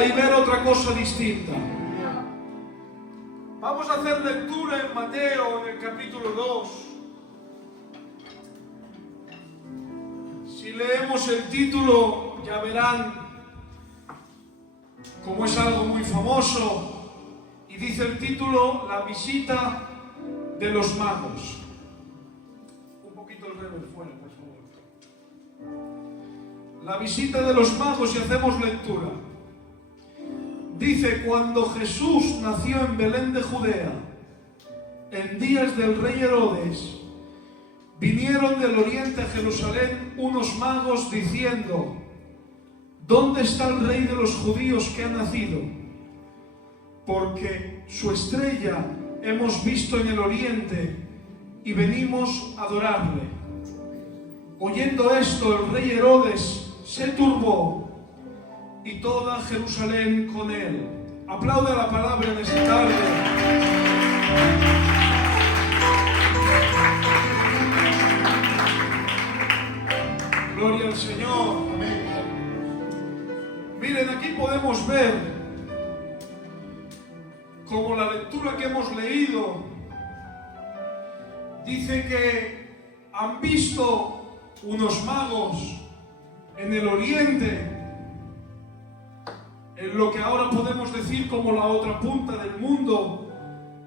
lectura y ver otra cosa distinta. Vamos a hacer lectura en Mateo, en el capítulo 2. Si leemos el título, ya verán cómo es algo muy famoso. Y dice el título, la visita de los magos. Un poquito el rever fuera, por favor. La visita de los magos, y hacemos lectura. Dice, cuando Jesús nació en Belén de Judea, en días del rey Herodes, vinieron del oriente a Jerusalén unos magos diciendo, ¿dónde está el rey de los judíos que ha nacido? Porque su estrella hemos visto en el oriente y venimos a adorarle. Oyendo esto, el rey Herodes se turbó y toda Jerusalén con él. Aplaude la palabra en esta tarde. Gloria al Señor. Amén. Miren, aquí podemos ver como la lectura que hemos leído dice que han visto unos magos en el oriente, en lo que ahora podemos decir como la otra punta del mundo,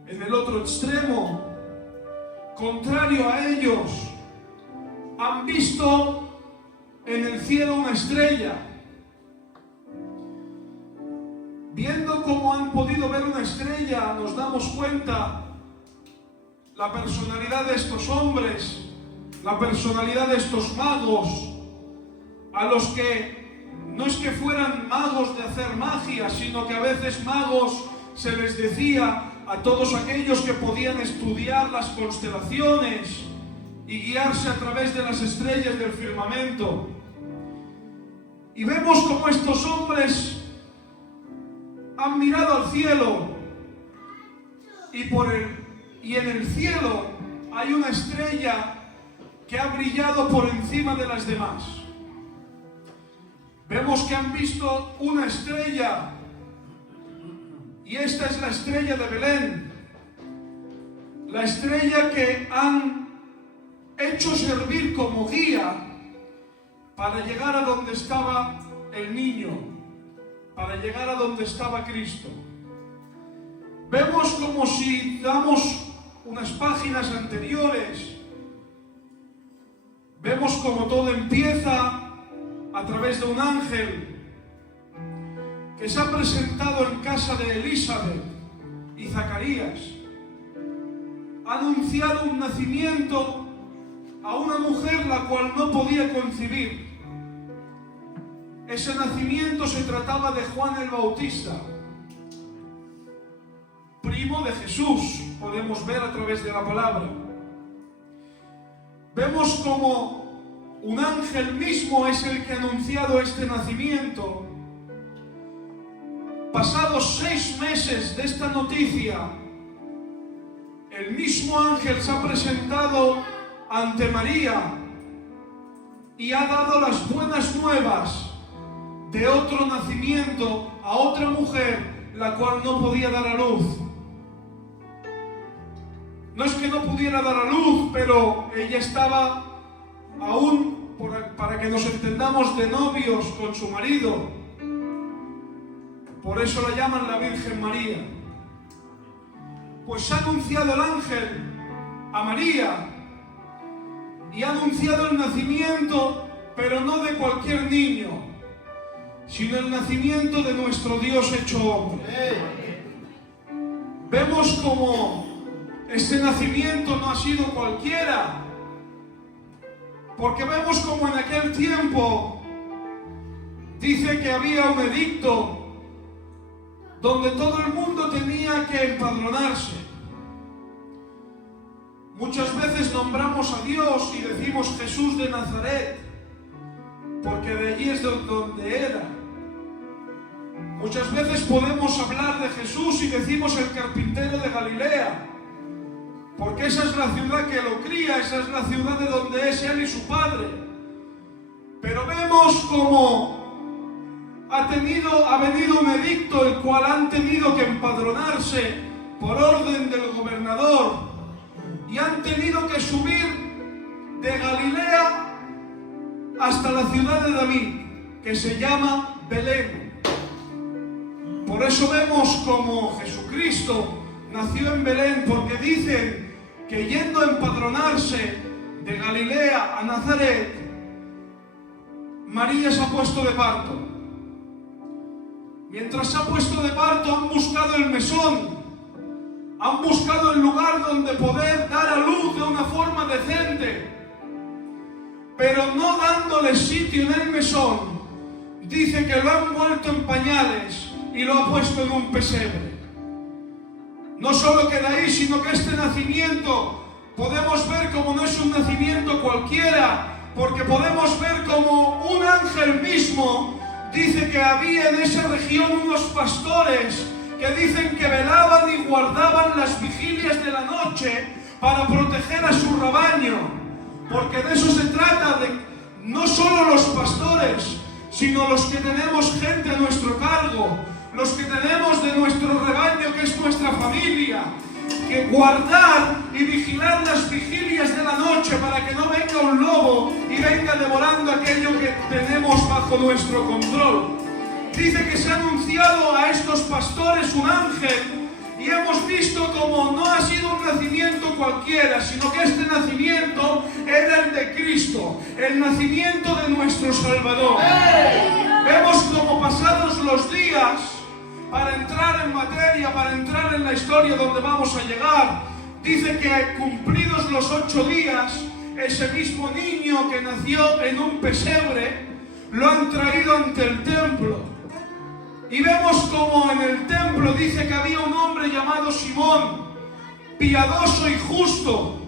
en el otro extremo, contrario a ellos, han visto en el cielo una estrella. Viendo cómo han podido ver una estrella, nos damos cuenta la personalidad de estos hombres, la personalidad de estos magos, a los que no es que fueran magos de hacer magia, sino que a veces magos se les decía a todos aquellos que podían estudiar las constelaciones y guiarse a través de las estrellas del firmamento. Y vemos cómo estos hombres han mirado al cielo y en el cielo hay una estrella que ha brillado por encima de las demás. Vemos que han visto una estrella y esta es la estrella de Belén, la estrella que han hecho servir como guía para llegar a donde estaba el niño, para llegar a donde estaba Cristo. Vemos como si damos unas páginas anteriores, vemos como todo empieza a través de un ángel que se ha presentado en casa de Elizabeth y Zacarías. Ha anunciado un nacimiento a una mujer la cual no podía concebir. Ese nacimiento se trataba de Juan el Bautista, primo de Jesús, podemos ver a través de la palabra. Vemos como un ángel mismo es el que ha anunciado este nacimiento. Pasados 6 meses de esta noticia, el mismo ángel se ha presentado ante María y ha dado las buenas nuevas de otro nacimiento a otra mujer, la cual no podía dar a luz. No es que no pudiera dar a luz, pero ella estaba aún, para que nos entendamos, de novios con su marido. Por eso la llaman la Virgen María. Pues ha anunciado el ángel a María y ha anunciado el nacimiento, pero no de cualquier niño, sino el nacimiento de nuestro Dios hecho hombre. Vemos como este nacimiento no ha sido cualquiera, porque vemos como en aquel tiempo dice que había un edicto donde todo el mundo tenía que empadronarse. Muchas veces nombramos a Dios y decimos Jesús de Nazaret, porque de allí es de donde era. Muchas veces podemos hablar de Jesús y decimos el carpintero de Galilea, porque esa es la ciudad que lo cría, esa es la ciudad de donde es él y su padre. Pero vemos como ha venido un edicto el cual han tenido que empadronarse por orden del gobernador y han tenido que subir de Galilea hasta la ciudad de David, que se llama Belén. Por eso vemos como Jesucristo nació en Belén, porque dicen que yendo a empadronarse de Galilea a Nazaret, María se ha puesto de parto. Mientras se ha puesto de parto, han buscado el mesón, han buscado el lugar donde poder dar a luz de una forma decente, pero no dándole sitio en el mesón, dice que lo ha envuelto en pañales y lo ha puesto en un pesebre. No solo queda ahí, sino que este nacimiento podemos ver como no es un nacimiento cualquiera, porque podemos ver como un ángel mismo. Dice que había en esa región unos pastores que dicen que velaban y guardaban las vigilias de la noche para proteger a su rebaño, porque de eso se trata, de no solo los pastores, sino los que tenemos gente a nuestro cargo, los que tenemos de nuestro rebaño, que es nuestra familia, que guardar y vigilar las vigilias de la noche para que no venga un lobo y venga devorando aquello que tenemos bajo nuestro control. Dice que se ha anunciado a estos pastores un ángel y hemos visto como no ha sido un nacimiento cualquiera, sino que este nacimiento era el de Cristo, el nacimiento de nuestro Salvador. Vemos como pasados los días, para entrar en materia, para entrar en la historia donde vamos a llegar, dice que cumplidos los 8 días, ese mismo niño que nació en un pesebre, lo han traído ante el templo. Y vemos como en el templo dice que había un hombre llamado Simón, piadoso y justo,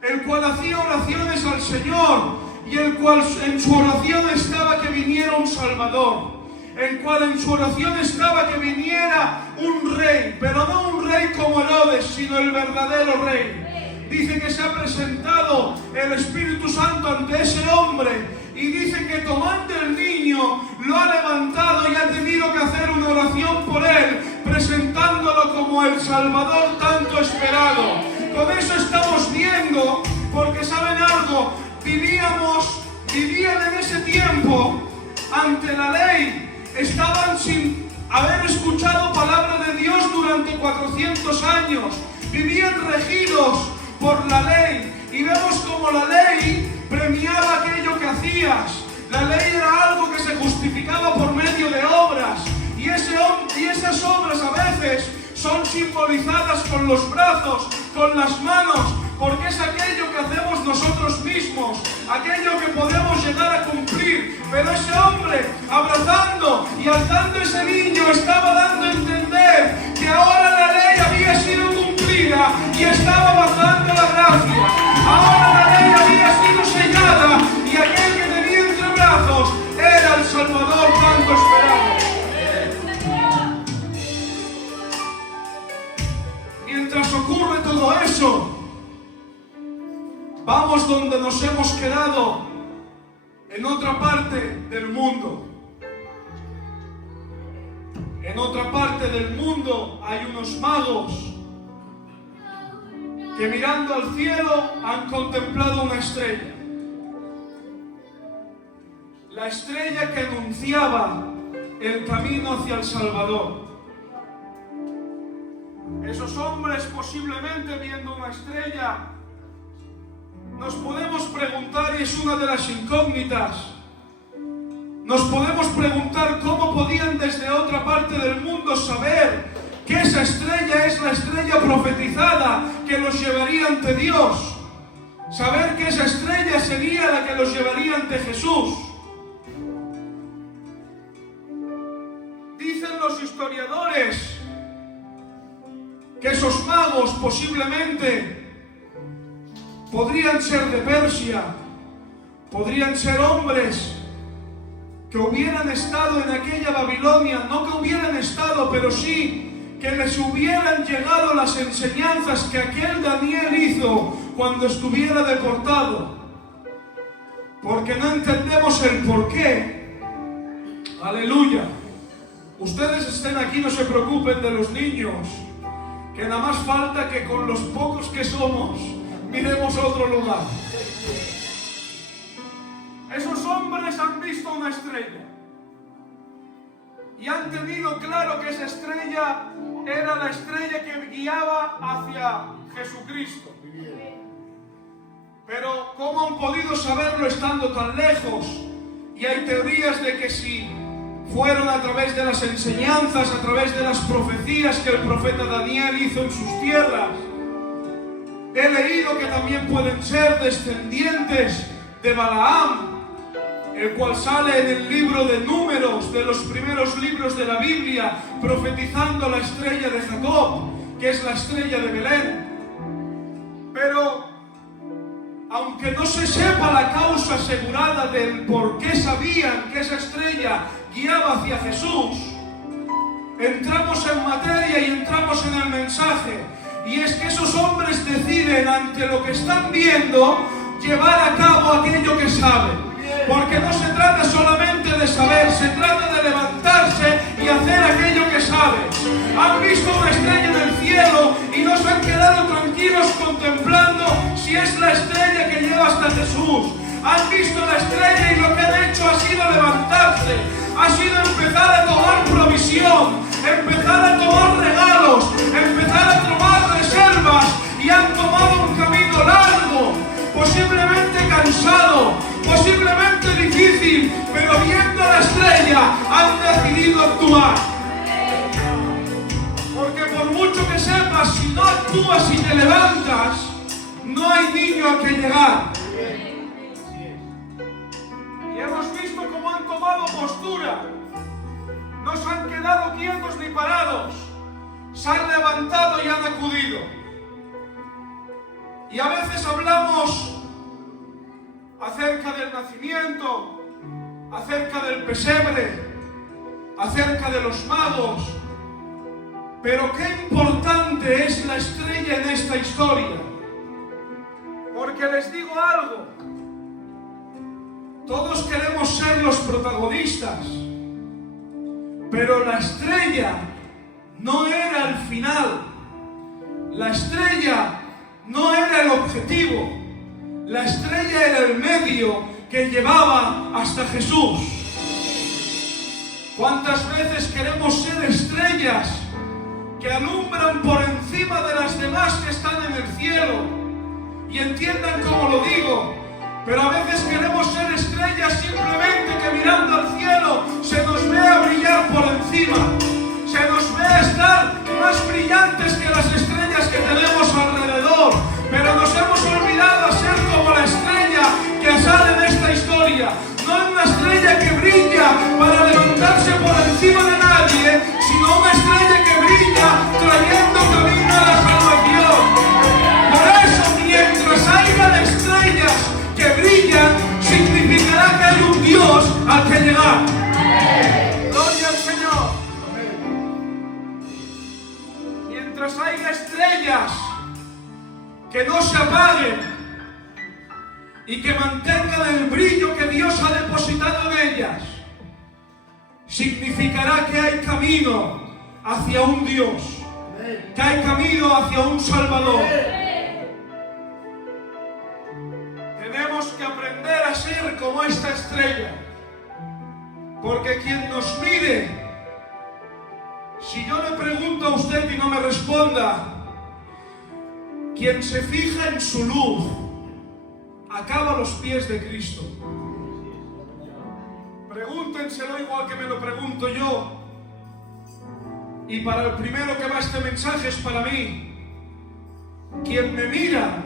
el cual hacía oraciones al Señor y el cual en su oración estaba que viniera un Salvador. El cual en su oración estaba que viniera un rey, pero no un rey como Herodes, sino el verdadero rey. Dice que se ha presentado el Espíritu Santo ante ese hombre y dice que tomando el niño lo ha levantado y ha tenido que hacer una oración por él, presentándolo como el Salvador tanto esperado. Con eso estamos viendo, porque ¿saben algo? Vivían en ese tiempo ante la ley. Estaban sin haber escuchado palabra de Dios durante 400 años. Vivían regidos por la ley. Y vemos como la ley premiaba aquello que hacías. La ley era algo que se justificaba por medio de obras. Y esas obras a veces son simbolizadas con los brazos, con las manos, porque es aquello que hacemos nosotros mismos, aquello que podemos llegar a cumplir. Pero ese hombre, abrazando y alzando ese niño, estaba dando a entender que ahora la ley había sido cumplida y estaba bajando la gracia. Ahora la ley había sido sellada y aquel que tenía entre brazos era el Salvador tanto esperado. Mientras ocurre todo eso, vamos donde nos hemos quedado, en otra parte del mundo. En otra parte del mundo hay unos magos que mirando al cielo han contemplado una estrella. La estrella que anunciaba el camino hacia el Salvador. Esos hombres, posiblemente viendo una estrella, nos podemos preguntar, y es una de las incógnitas, nos podemos preguntar cómo podían desde otra parte del mundo saber que esa estrella es la estrella profetizada que los llevaría ante Dios, saber que esa estrella sería la que los llevaría ante Jesús. Dicen los historiadores que esos magos posiblemente podrían ser de Persia, podrían ser hombres que hubieran estado en aquella Babilonia, no que hubieran estado, pero sí que les hubieran llegado las enseñanzas que aquel Daniel hizo cuando estuviera deportado. Porque no entendemos el por qué Aleluya. Ustedes estén aquí, no se preocupen de los niños, que nada más falta que con los pocos que somos miremos a otro lugar. Esos hombres han visto una estrella y han tenido claro que esa estrella era la estrella que guiaba hacia Jesucristo. Pero ¿cómo han podido saberlo estando tan lejos? Y hay teorías de que si fueron a través de las enseñanzas, a través de las profecías que el profeta Daniel hizo en sus tierras. He leído que también pueden ser descendientes de Balaam, el cual sale en el libro de Números, de los primeros libros de la Biblia, profetizando la estrella de Jacob, que es la estrella de Belén. Pero, aunque no se sepa la causa asegurada del por qué sabían que esa estrella guiaba hacia Jesús, entramos en materia y entramos en el mensaje. Y es que esos hombres deciden, ante lo que están viendo, llevar a cabo aquello que saben. Porque no se trata solamente de saber, se trata de levantarse y hacer aquello que saben. Han visto una estrella en el cielo y no se han quedado tranquilos contemplando si es la estrella que lleva hasta Jesús. Han visto la estrella y lo que han hecho ha sido levantarse, ha sido empezar a tomar provisión, empezar a tomar regalos, empezar a tomar reservas, y han tomado un camino largo, posiblemente cansado, posiblemente difícil, pero viendo la estrella han decidido actuar. Porque por mucho que sepas, si no actúas y te levantas, no hay niño a que llegar. Y hemos visto cómo han tomado postura. No se han quedado quietos ni parados. Se han levantado y han acudido. Y a veces hablamos acerca del nacimiento, acerca del pesebre, acerca de los magos. Pero qué importante es la estrella en esta historia. Porque les digo algo. Todos queremos ser los protagonistas. Pero la estrella no era el final. La estrella no era el objetivo. La estrella era el medio que llevaba hasta Jesús. ¿Cuántas veces queremos ser estrellas que alumbran por encima de las demás que están en el cielo? Y entiendan cómo lo digo, pero a veces queremos ser estrellas simplemente que mirando al cielo se nos vea brillar por encima, se nos vea estar más brillantes que las estrellas que tenemos alrededor, pero nos hemos olvidado a ser como la estrella que sale en esta historia. No una estrella que brilla para levantarse por encima de nadie, sino una estrella que brilla trayendo camino a la salvación. Por eso, mientras haya estrellas que brillan, significará que hay un Dios al que llegar. Gloria al Señor. Mientras haya estrellas que no se apaguen y que mantengan el brillo que Dios ha depositado en ellas, significará que hay camino hacia un Dios, que hay camino hacia un Salvador. Tenemos que aprender a ser como esta estrella, porque quien nos mire, si yo le pregunto a usted y no me responda, quien se fija en su luz acaba a los pies de Cristo. Pregúntenselo igual que me lo pregunto yo. Y para el primero que va este mensaje es para mí. Quien me mira,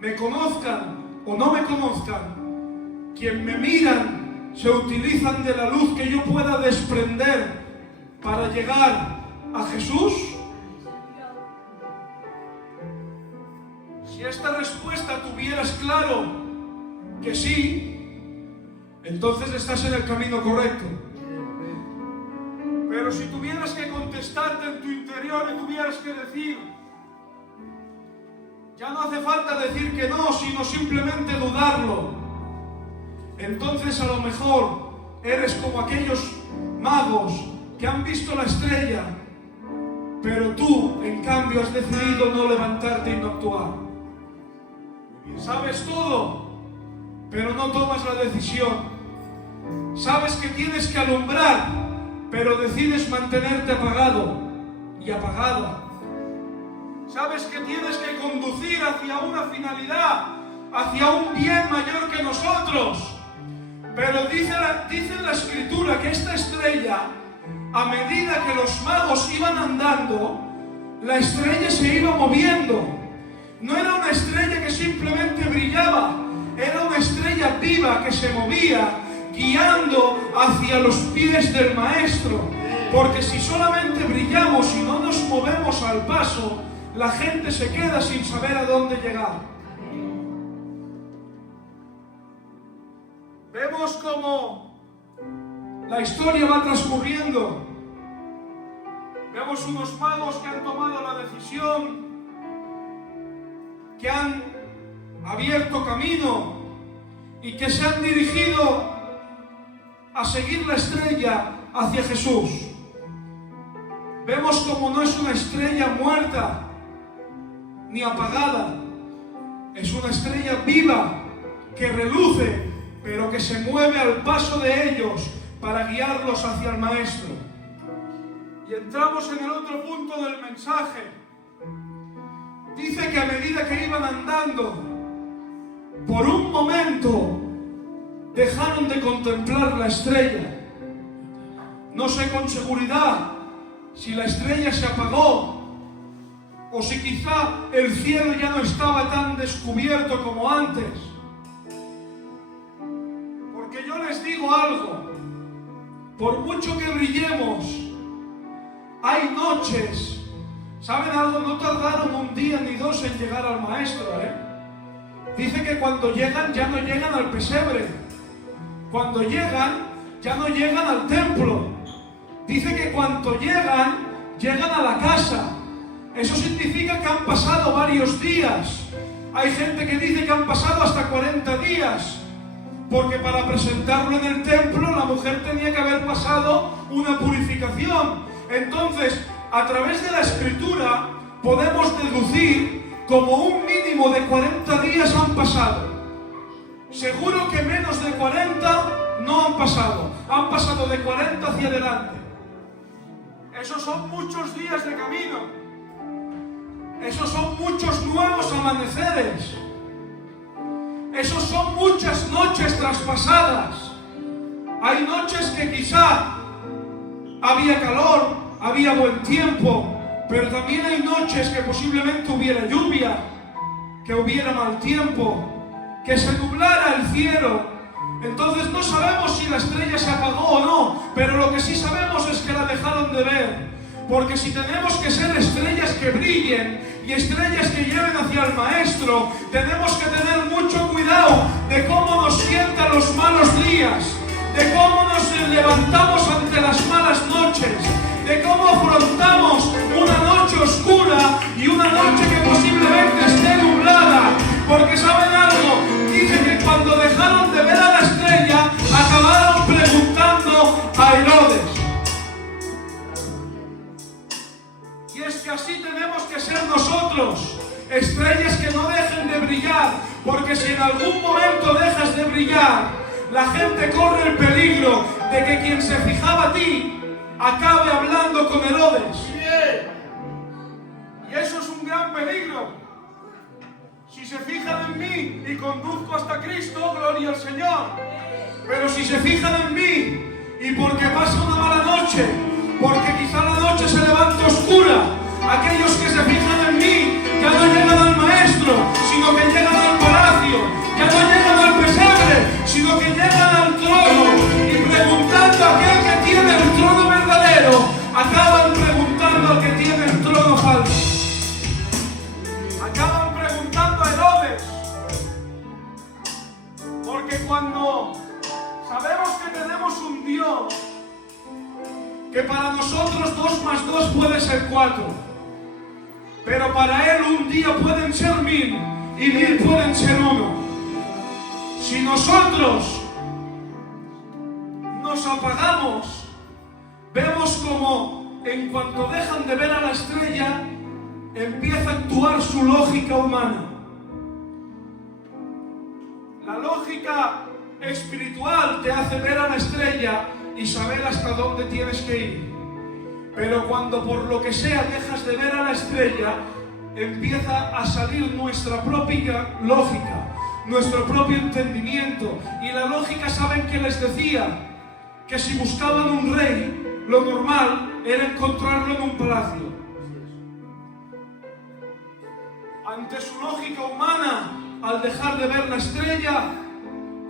me conozcan o no me conozcan, quien me miran se utilizan de la luz que yo pueda desprender para llegar a Jesús. Si esta respuesta tuvieras claro que sí, entonces estás en el camino correcto. Pero si tuvieras que contestarte en tu interior y tuvieras que decir, ya no hace falta decir que no, sino simplemente dudarlo, entonces a lo mejor eres como aquellos magos que han visto la estrella, pero tú, en cambio, has decidido no levantarte y no actuar. Sabes todo, pero no tomas la decisión. Sabes que tienes que alumbrar, pero decides mantenerte apagado y apagada. Sabes que tienes que conducir hacia una finalidad, hacia un bien mayor que nosotros. Pero dice la Escritura que esta estrella, a medida que los magos iban andando, la estrella se iba moviendo. No era una estrella que simplemente brillaba, era una estrella viva que se movía, guiando hacia los pies del Maestro. Porque si solamente brillamos y no nos movemos al paso, la gente se queda sin saber a dónde llegar. Vemos cómo la historia va transcurriendo. Vemos unos magos que han tomado la decisión, que han abierto camino y que se han dirigido a seguir la estrella hacia Jesús. Vemos como no es una estrella muerta ni apagada, es una estrella viva que reluce, pero que se mueve al paso de ellos para guiarlos hacia el Maestro. Y entramos en el otro punto del mensaje. Dice que a medida que iban andando, por un momento dejaron de contemplar la estrella. No sé con seguridad si la estrella se apagó o si quizá el cielo ya no estaba tan descubierto como antes. Porque yo les digo algo, por mucho que brillemos, hay noches, ¿saben algo? No tardaron un día ni dos en llegar al Maestro, Dice que cuando llegan ya no llegan al pesebre, cuando llegan ya no llegan al templo. Dice que cuando llegan a la casa. Eso significa que han pasado varios días. Hay gente que dice que han pasado hasta 40 días. Porque para presentarlo en el templo la mujer tenía que haber pasado una purificación. Entonces, a través de la Escritura podemos deducir como un mínimo de 40 días han pasado. Seguro que menos de 40 no han pasado. Han pasado de 40 hacia adelante. Esos son muchos días de camino. Esos son muchos nuevos amaneceres. Esos son muchas noches traspasadas. Hay noches que quizá había calor, había buen tiempo, pero también hay noches que posiblemente hubiera lluvia, que hubiera mal tiempo, que se nublara el cielo. Entonces no sabemos si la estrella se apagó o no, pero lo que sí sabemos es que la dejaron de ver. Porque si tenemos que ser estrellas que brillen y estrellas que lleven hacia el Maestro, tenemos que tener mucho cuidado de cómo nos sientan los malos días, de cómo nos levantamos ante las malas noches, de cómo afrontamos una noche oscura y una noche que posiblemente esté nublada. Porque ¿saben algo? Dice que cuando dejaron de ver a la estrella, acabaron preguntando a Herodes. Y es que así tenemos que ser nosotros, estrellas que no dejen de brillar, porque si en algún momento dejas de brillar, la gente corre el peligro de que quien se fijaba a ti acabe hablando con Herodes. Y eso es un gran peligro. Si se fijan en mí y conduzco hasta Cristo, gloria al Señor. Pero si se fijan en mí y porque pasa una mala noche, porque quizá la noche se levanta oscura, aquellos que se fijan en mí ya no llegan al Maestro, sino que llegan al palacio, ya no llegan al pesebre, sino que llegan al trono, y preguntando a aquel que tiene el trono verdadero, acaban preguntando al que tiene el trono falso. Acaban preguntando a Herodes, porque cuando sabemos que tenemos un Dios que para nosotros 2 más 2 puede ser 4, pero para Él un día pueden ser 1000 y 1000 pueden ser 1. Si nosotros nos apagamos, Vemos como en cuanto dejan de ver a la estrella, empieza a actuar su lógica humana. La lógica espiritual te hace ver a la estrella y saber hasta dónde tienes que ir. Pero cuando por lo que sea dejas de ver a la estrella, empieza a salir nuestra propia lógica, nuestro propio entendimiento. Y la lógica, ¿saben qué les decía? Que si buscaban un rey, lo normal era encontrarlo en un palacio. Ante su lógica humana, al dejar de ver la estrella,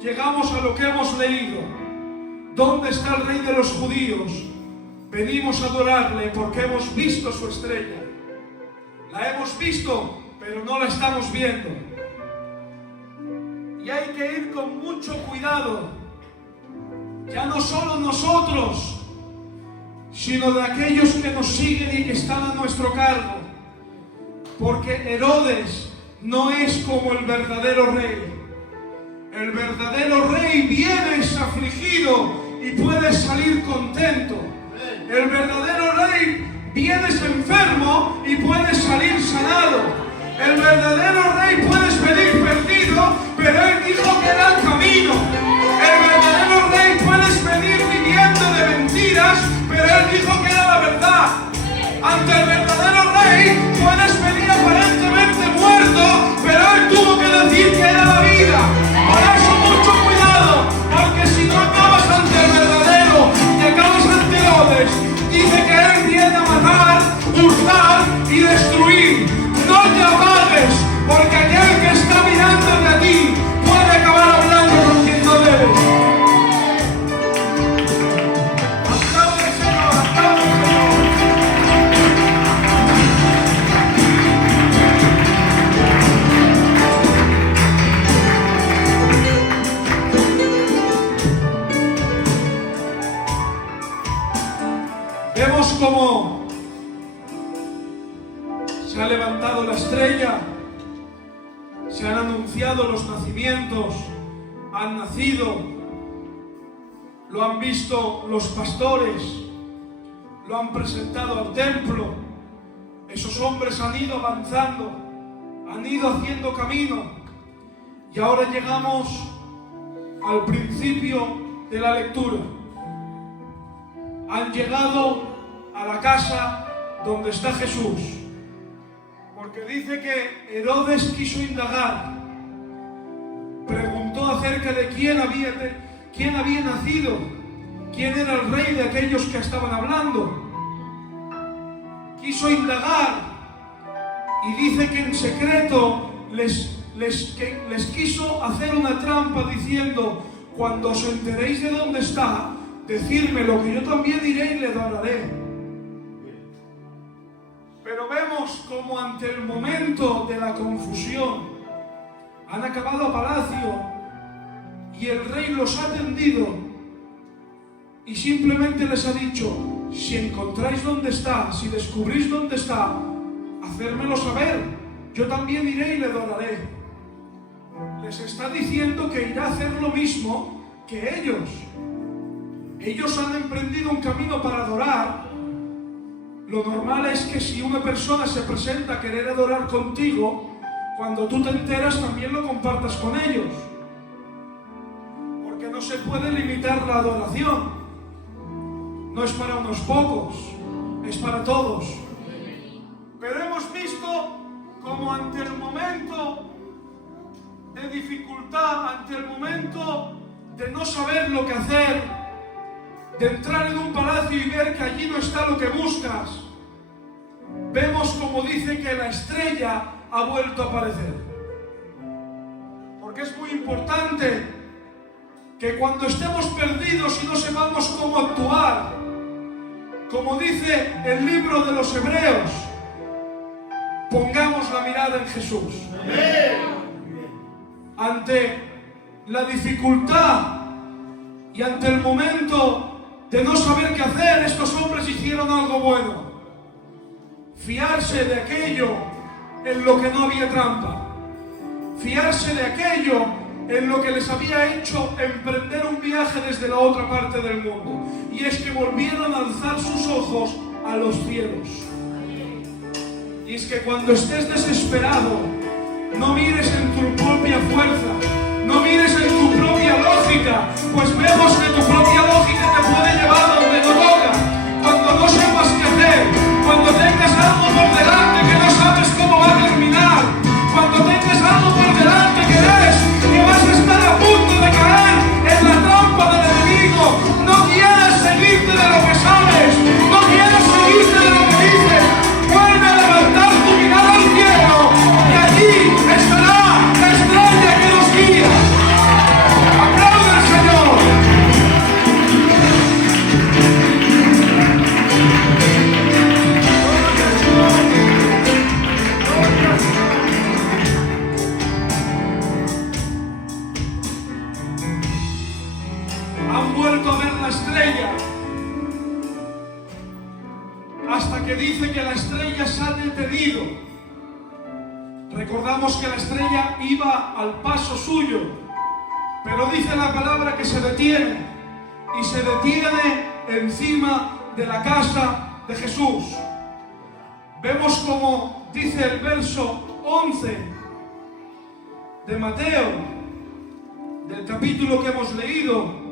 llegamos a lo que hemos leído. ¿Dónde está el rey de los judíos? Venimos a adorarle porque hemos visto su estrella. La hemos visto, pero no la estamos viendo. Y hay que ir con mucho cuidado. Ya no solo nosotros, sino de aquellos que nos siguen y que están a nuestro cargo. Porque Herodes no es como el verdadero rey. El verdadero rey vienes afligido y puedes salir contento. El verdadero rey vienes enfermo y puedes salir sanado. El verdadero rey puedes venir perdido, pero él dijo que era el camino. El verdadero rey puedes venir viviendo de mentiras, pero él dijo que era la verdad. Ante el verdadero rey puedes venir aparentemente muerto, pero él tuvo que decir que era la vida. Por eso mucho cuidado, porque si no acabas ante el verdadero y acabas ante Herodes, dice que él viene a matar, hurtar y destruir. No te apagues, porque aquel que está mirándote a ti puede acabar hablando con quien no debe. ¡Aplaude, Señor! ¡Aplaude, Señor! Vemos cómo se ha levantado la estrella, se han anunciado los nacimientos, han nacido, lo han visto los pastores, lo han presentado al templo. Esos hombres han ido avanzando, han ido haciendo camino, y ahora llegamos al principio de la lectura. Han llegado a la casa donde está Jesús, porque dice que Herodes quiso indagar, preguntó acerca de quién había nacido, quién era el rey de aquellos que estaban hablando. Quiso indagar y dice que en secreto les quiso hacer una trampa diciendo: cuando os enteréis de dónde está, decírmelo, que yo también iré y le adoraré. Pero vemos como ante el momento de la confusión han acabado a palacio y el rey los ha atendido y simplemente les ha dicho: si encontráis dónde está, si descubrís dónde está, hacérmelo saber, yo también iré y le adoraré. Les está diciendo que irá a hacer lo mismo que ellos. Ellos han emprendido un camino para adorar. Lo normal es que si una persona se presenta a querer adorar contigo, cuando tú te enteras también lo compartas con ellos. Porque no se puede limitar la adoración. No es para unos pocos, es para todos. Pero hemos visto como ante el momento de dificultad, ante el momento de no saber lo que hacer, de entrar en un palacio y ver que allí no está lo que buscas, vemos como dice que la estrella ha vuelto a aparecer. Porque es muy importante que cuando estemos perdidos y no sepamos cómo actuar, como dice el libro de los Hebreos, pongamos la mirada en Jesús. Ante la dificultad y ante el momento de no saber qué hacer, estos hombres hicieron algo bueno: fiarse de aquello en lo que no había trampa, fiarse de aquello en lo que les había hecho emprender un viaje desde la otra parte del mundo. Y es que volvieron a alzar sus ojos a los cielos. Y es que cuando estés desesperado, no mires en tu propia fuerza, no mires en tu propia lógica, pues vemos que tu propia lógica te puede llevar donde no toca. Cuando no sepas qué hacer, cuando tengas algo por delante que no sabes cómo va a terminar, cuando tengas algo por delante que ves que vas a estar a punto de caer en la trampa del enemigo, no quieras seguirte de lo que sabes, no quieras seguirte de lo que dices, vuelve a levantar tu mirada al cielo y allí estará la estrella que nos guía. ¡Aplaude al Señor! Han vuelto a ver la estrella hasta que dice que la estrella se ha detenido. Recordamos que la estrella iba al paso suyo, pero dice la palabra que se detiene, y se detiene encima de la casa de Jesús. Vemos como dice el verso 11 de Mateo, del capítulo que hemos leído.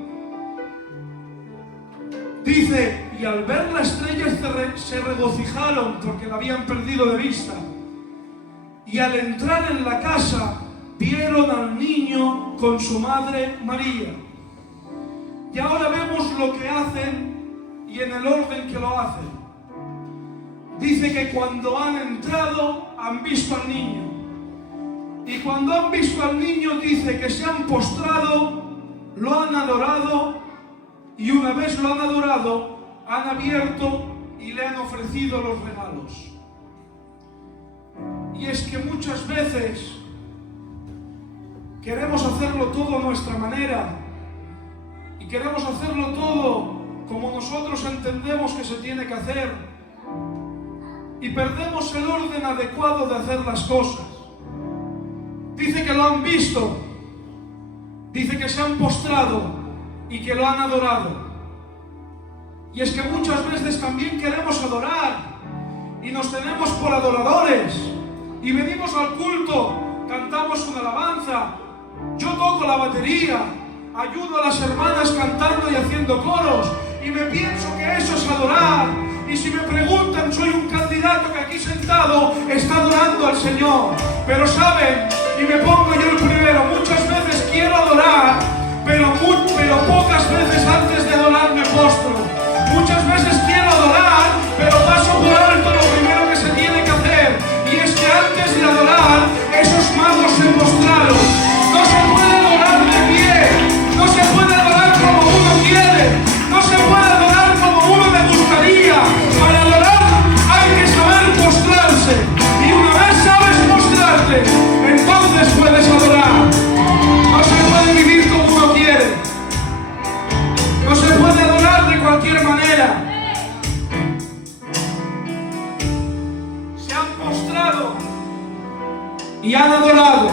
Dice, y al ver la estrella se regocijaron porque la habían perdido de vista. Y al entrar en la casa, vieron al niño con su madre María. Y ahora vemos lo que hacen y en el orden que lo hacen. Dice que cuando han entrado, han visto al niño. Y cuando han visto al niño, dice que se han postrado, lo han adorado. Y una vez lo han adorado, han abierto y le han ofrecido los regalos. Y es que muchas veces queremos hacerlo todo a nuestra manera y queremos hacerlo todo como nosotros entendemos que se tiene que hacer y perdemos el orden adecuado de hacer las cosas. Dice que lo han visto, dice que se han postrado y que lo han adorado. Y es que muchas veces también queremos adorar y nos tenemos por adoradores y venimos al culto, cantamos una alabanza, yo toco la batería, ayudo a las hermanas cantando y haciendo coros y me pienso que eso es adorar. Y si me preguntan, soy un candidato que aquí sentado está adorando al Señor. Pero saben, y me pongo yo el primero, muchas veces quiero adorar, pero pocas veces antes de adorar me postro. Muchas veces quiero adorar, pero paso por alto lo primero que se tiene que hacer. Y es que antes de adorar, esos magos se postraron. No se puede adorar de pie, no se puede adorar como uno quiere, no se puede adorar como uno le gustaría. Para adorar hay que saber postrarse. Y una vez sabes postrarte, entonces puedes adorar. No se puede vivir como uno quiere. No se puede adorar de cualquier manera. Se han postrado y han adorado.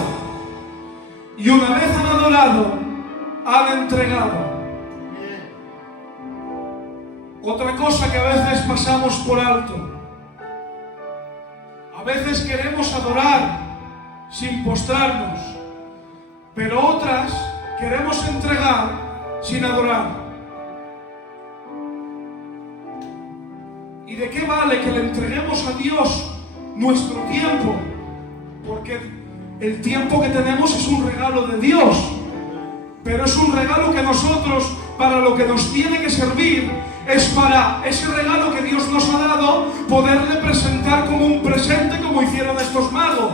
Y una vez han adorado, han entregado. Otra cosa que a veces pasamos por alto. A veces queremos adorar sin postrarnos, pero otras queremos entregar sin adorar. ¿Y de qué vale que le entreguemos a Dios nuestro tiempo? Porque el tiempo que tenemos es un regalo de Dios, pero es un regalo que nosotros, para lo que nos tiene que servir, es para ese regalo que Dios nos ha dado, poderle presentar como un presente, como hicieron estos magos.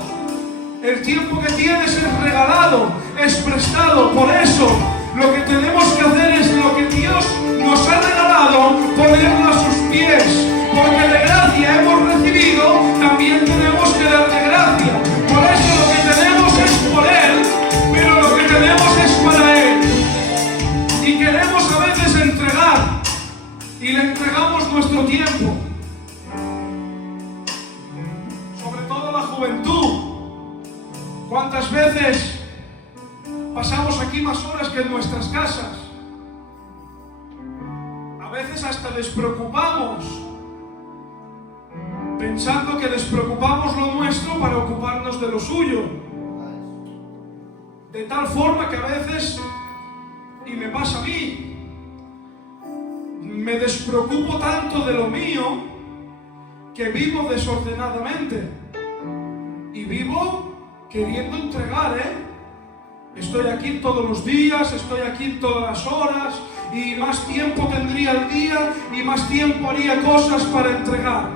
El tiempo que tienes es regalado, es prestado. Por eso lo que tenemos que hacer es lo que Dios nos ha regalado, ponerlo a sus pies. Porque de gracia hemos recibido, también tenemos que darle gracia. Por eso lo que tenemos es por Él, pero lo que tenemos es para Él. Y queremos a veces entregar, y le entregamos nuestro tiempo. Sobre todo la juventud. ¿Cuántas veces pasamos aquí más horas que en nuestras casas. A veces hasta despreocupamos, pensando que despreocupamos lo nuestro para ocuparnos de lo suyo. De tal forma que a veces, y me pasa a mí, me despreocupo tanto de lo mío que vivo desordenadamente. Y vivo queriendo entregar, Estoy aquí todos los días, estoy aquí todas las horas, y más tiempo tendría el día, y más tiempo haría cosas para entregar.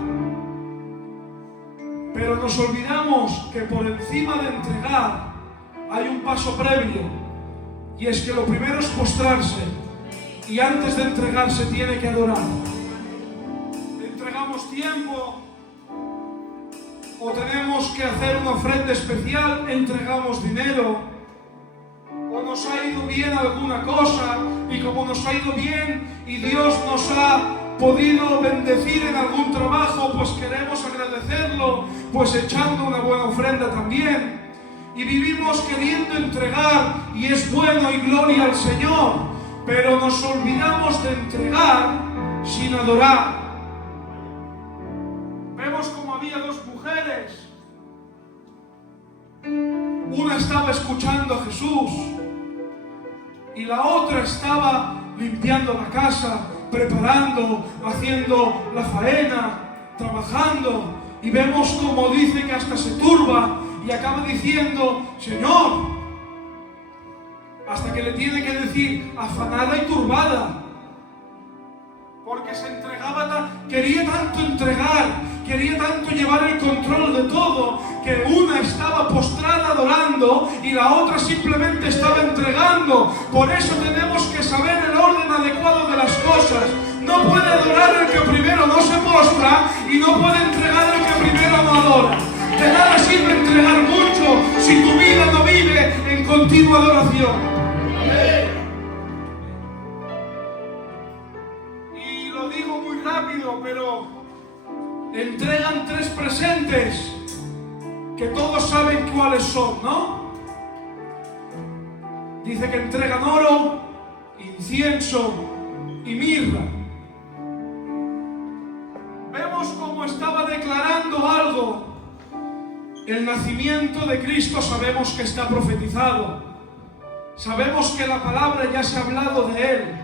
Pero nos olvidamos que por encima de entregar hay un paso previo, y es que lo primero es postrarse, y antes de entregar se tiene que adorar. Entregamos tiempo, o tenemos que hacer una ofrenda especial, entregamos dinero, o nos ha ido bien alguna cosa, y como nos ha ido bien y Dios nos ha podido bendecir en algún trabajo, pues queremos agradecerlo, pues echando una buena ofrenda también. Y vivimos queriendo entregar, y es bueno y gloria al Señor, pero nos olvidamos de entregar sin adorar. Vemos como había dos mujeres. Una estaba escuchando a Jesús y la otra estaba limpiando la casa, preparando, haciendo la faena, trabajando. Y vemos como dice que hasta se turba y acaba diciendo: Señor, hasta que le tiene que decir afanada y turbada, porque se entregaba, quería tanto entregar, quería tanto llevar el control de todo, que una estaba postrada adorando y la otra simplemente estaba entregando. Por eso tenemos que saber el orden adecuado de las cosas. No puede adorar el que primero no se postra, y no puede entregar el que primero no adora. De nada sirve entregar mucho si tu vida no vive en continua adoración. Y lo digo muy rápido, pero entregan 3 presentes que todos saben cuáles son, ¿no? Dice que entregan oro, incienso y mirra. Vemos cómo estaba declarando algo. El nacimiento de Cristo sabemos que está profetizado. Sabemos que la palabra ya se ha hablado de Él.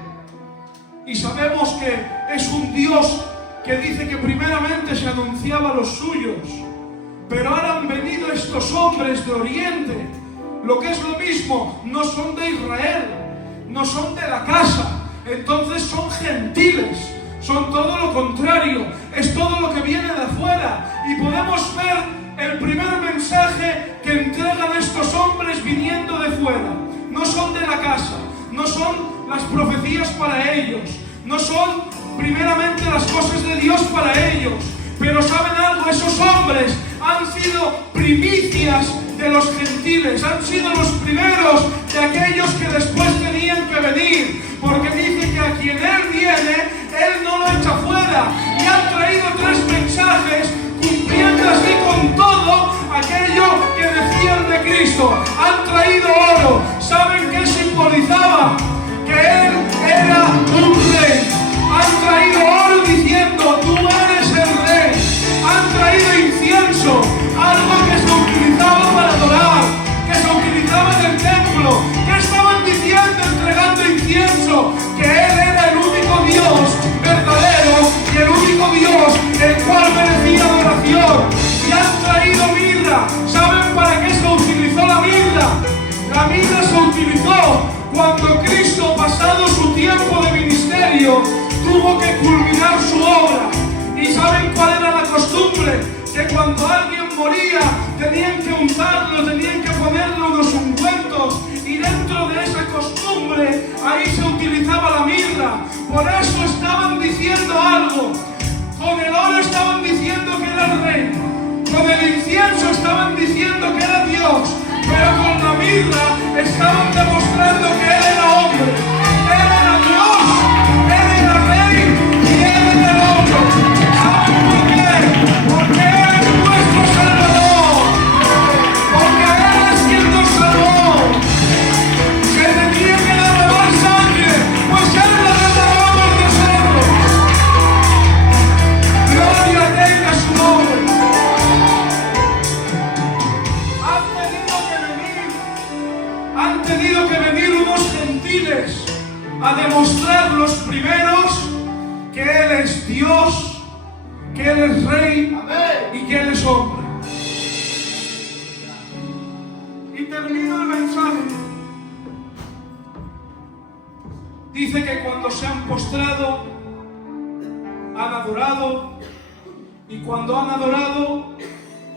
Y sabemos que es un Dios que dice que primeramente se anunciaba a los suyos. Pero ahora han venido estos hombres de Oriente. Lo que es lo mismo, no son de Israel, no son de la casa. Entonces son gentiles. Son todo lo contrario, es todo lo que viene de afuera. Y podemos ver el primer mensaje que entregan estos hombres viniendo de fuera. No son de la casa, no son las profecías para ellos, no son primeramente las cosas de Dios para ellos. Pero ¿saben algo? Esos hombres han sido primicias de los gentiles, han sido los primeros de aquellos que después tenían que venir. Porque dice que a quien Él viene, Él no lo echa fuera. Y han traído 3 mensajes, cumpliendo así con todo aquello que decían de Cristo. Han traído oro. ¿Saben qué simbolizaba? Que Él era un rey. Han traído oro diciendo: tú eres el rey. Han traído incienso, algo que se utilizaba para adorar, que se utilizaba en el templo. ¿Qué estaban diciendo entregando incienso? Que Él era el único Dios verdadero y el único Dios el cual merecía adoración. Y han traído mirra. ¿Saben para qué se utilizó la mirra? La mirra se utilizó cuando Cristo, pasado su tiempo de ministerio, tuvo que culminar su obra. ¿Y saben cuál era la costumbre? Que cuando alguien moría tenían que untarlo, tenían que ponerle unos ungüentos, y dentro de esa costumbre ahí se utilizaba la mirra. Por eso estaban diciendo algo. Con el oro estaban diciendo que era el rey, con el incienso estaban diciendo que era Dios, pero con la mirra estaban demostrando que Él era hombre. Él era Dios, Él era rey y Él era el hombre. ¿Saben por qué? Porque Él es nuestro Salvador, porque Él es quien nos salvó. a demostrar los primeros que Él es Dios, que Él es Rey y que Él es hombre. Y termino el mensaje. Dice que cuando se han postrado, han adorado, y cuando han adorado,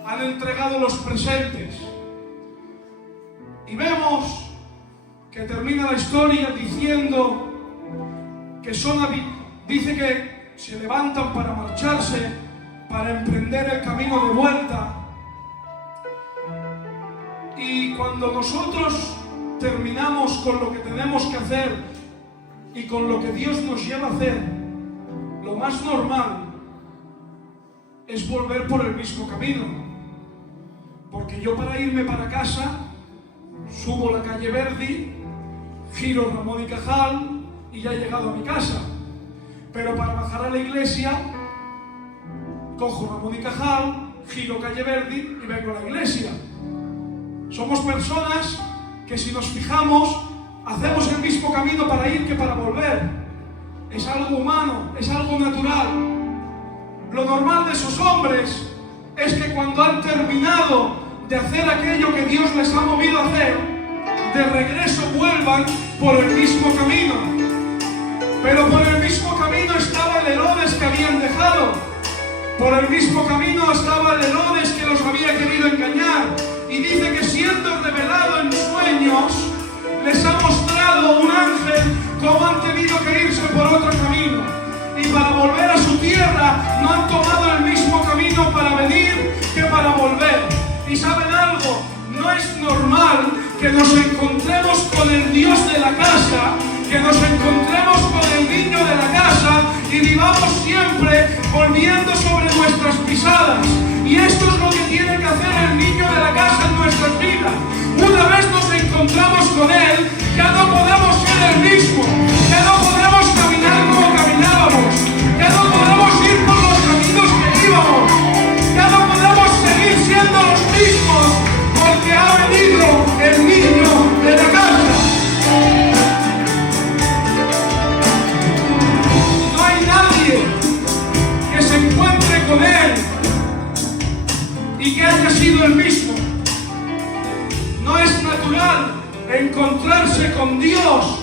han entregado los presentes. Y vemos que termina la historia diciendo que dice que se levantan para marcharse, para emprender el camino de vuelta. Y cuando nosotros terminamos con lo que tenemos que hacer y con lo que Dios nos lleva a hacer, lo más normal es volver por el mismo camino. Porque yo, para irme para casa, subo la calle Verdi, giro Ramón y Cajal y ya he llegado a mi casa. Pero para bajar a la iglesia, cojo Ramón y Cajal, giro calle Verdi y vengo a la iglesia. Somos personas que, si nos fijamos, hacemos el mismo camino para ir que para volver. Es algo humano, es algo natural. Lo normal de esos hombres es que cuando han terminado de hacer aquello que Dios les ha movido a hacer, de regreso vuelvan por el mismo camino. Pero por el mismo camino estaba el Herodes que habían dejado. Por el mismo camino estaba el Herodes que los había querido engañar. Y dice que, siendo revelado en sueños, les ha mostrado un ángel cómo han tenido que irse por otro camino. Y para volver a su tierra no han tomado el mismo camino para venir que para volver. Y ¿saben algo? No es normal que nos encontremos con el Dios de la casa, que nos encontremos con el niño de la casa y vivamos siempre volviendo sobre nuestras pisadas. Y esto es lo que tiene que hacer el niño de la casa en nuestras vidas. Una vez nos encontramos con Él, ya no podemos ser el mismo, ya no podemos caminar como caminábamos, ya no podemos ir por los caminos que íbamos, ya no podemos seguir siendo los mismos, porque ha venido el niño de la casa. No hay nadie que se encuentre con Él y que haya sido el mismo. No es natural encontrarse con Dios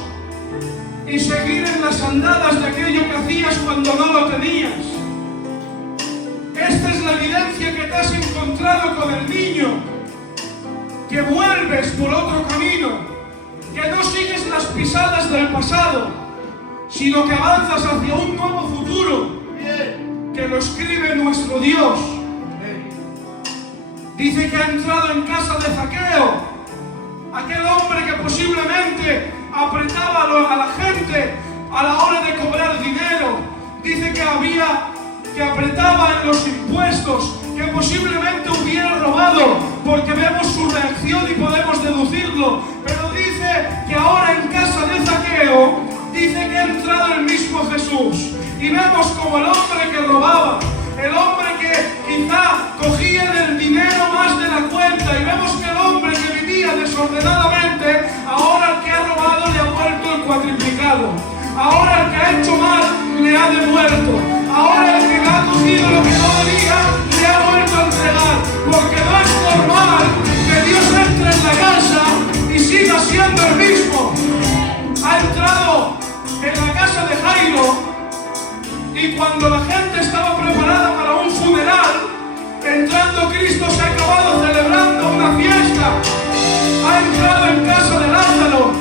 y seguir en las andadas de aquello que hacías cuando no lo tenías. Esta es la evidencia que te has encontrado con el niño, que vuelves por otro camino, que no sigues las pisadas del pasado, sino que avanzas hacia un nuevo futuro que lo escribe nuestro Dios. Dice que ha entrado en casa de Zaqueo, aquel hombre que posiblemente apretaba a la gente a la hora de cobrar dinero. Dice que apretaba en los impuestos, que posiblemente hubiera robado, porque vemos su reacción y podemos deducirlo. Pero dice que ahora en casa de Zaqueo, dice que ha entrado el mismo Jesús. Y vemos como el hombre que robaba, el hombre que quizá cogía del dinero más de la cuenta, y vemos que el hombre que vivía desordenadamente, ahora el que ha robado le ha vuelto el cuadriplicado. Ahora el que ha hecho mal le ha devuelto. Ahora el que le ha cogido lo que no debía le ha vuelto a entregar. Porque no es normal que Dios entre en la casa y siga siendo el mismo. Ha entrado en la casa de Jairo, y cuando la gente estaba preparada para un funeral, entrando Cristo se ha acabado celebrando una fiesta. Ha entrado en casa de Lázaro,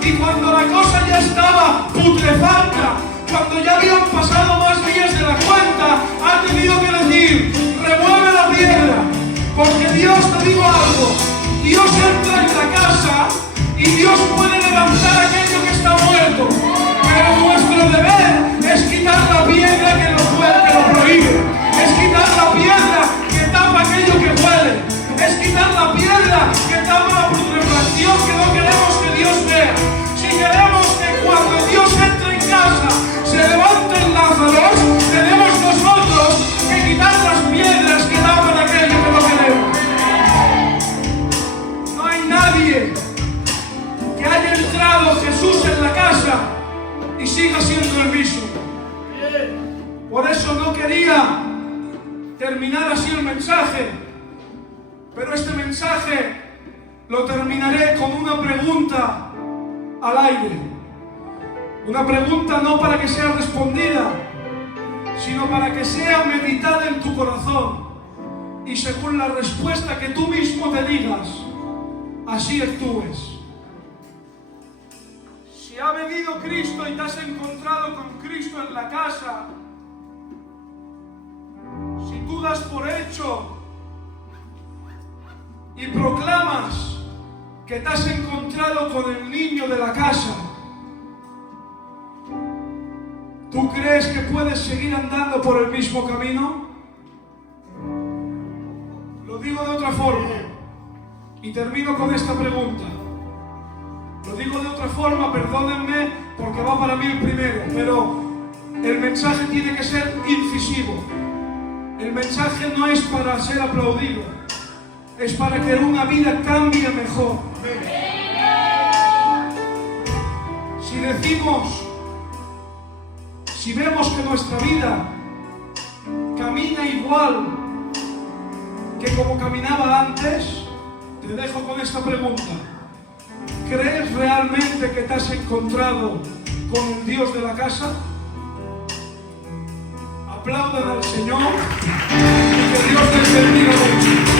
y cuando la cosa ya estaba putrefacta, cuando ya habían pasado más días de la cuenta, ha tenido que decir: remueve la piedra, porque Dios, te digo algo, Dios entra en la casa y Dios puede levantar aquello que está muerto, pero nuestro deber es quitar la piedra que lo prohíbe, es quitar la piedra que tapa aquello que huele, es quitar la piedra que tapa la putrefacción que no queremos que Dios vea. Si queremos que cuando Dios entre en casa se levanten Lázaros, tenemos nosotros que quitar las piedras que tapan aquello que no queremos. No hay nadie que haya entrado Jesús en la casa este mensaje lo terminaré con una pregunta al aire. Una pregunta no para que sea respondida, sino para que sea meditada en tu corazón. Y según la respuesta que tú mismo te digas, así actúes. Si ha venido Cristo y te has encontrado con Cristo en la casa, si tú das por hecho y proclamas que te has encontrado con el niño de la casa, ¿tú crees que puedes seguir andando por el mismo camino? Lo digo de otra forma y termino con esta pregunta. Lo digo de otra forma, perdónenme, porque va para mí el primero, pero el mensaje tiene que ser incisivo. El mensaje no es para ser aplaudido, es para que una vida cambie mejor. Si decimos, si vemos que nuestra vida camina igual que como caminaba antes, te dejo con esta pregunta. ¿Crees realmente que te has encontrado con el Dios de la casa? Aplaudan al Señor y que Dios les bendiga mucho.